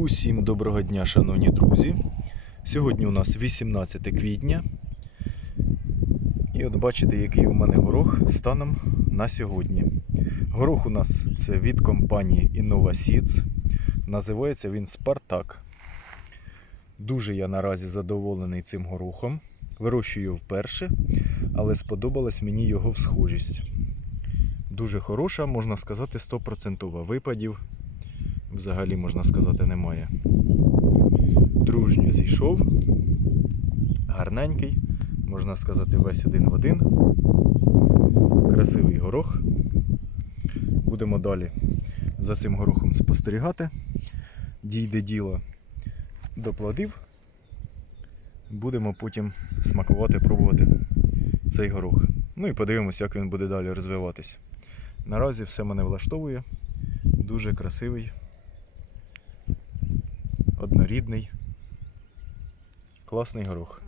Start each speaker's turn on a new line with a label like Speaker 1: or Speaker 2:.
Speaker 1: Усім доброго дня, шановні друзі. Сьогодні у нас 18 квітня. І от бачите, який у мене горох станом на сьогодні. Горох у нас це від компанії Innova Seeds. Називається він Спартак. Дуже я наразі задоволений цим горохом. Вирощую вперше, але сподобалась мені його всхожість. Дуже хороша, можна сказати, 100% випадів взагалі, можна сказати, немає. Дружньо зійшов, гарненький, можна сказати, весь один в один. Красивий горох. Будемо далі за цим горохом спостерігати. Дійде діло до плодів. Будемо потім смакувати, пробувати цей горох. Ну і подивимося, як він буде далі розвиватися. Наразі все мене влаштовує. Дуже красивий, однорідний, класний горох.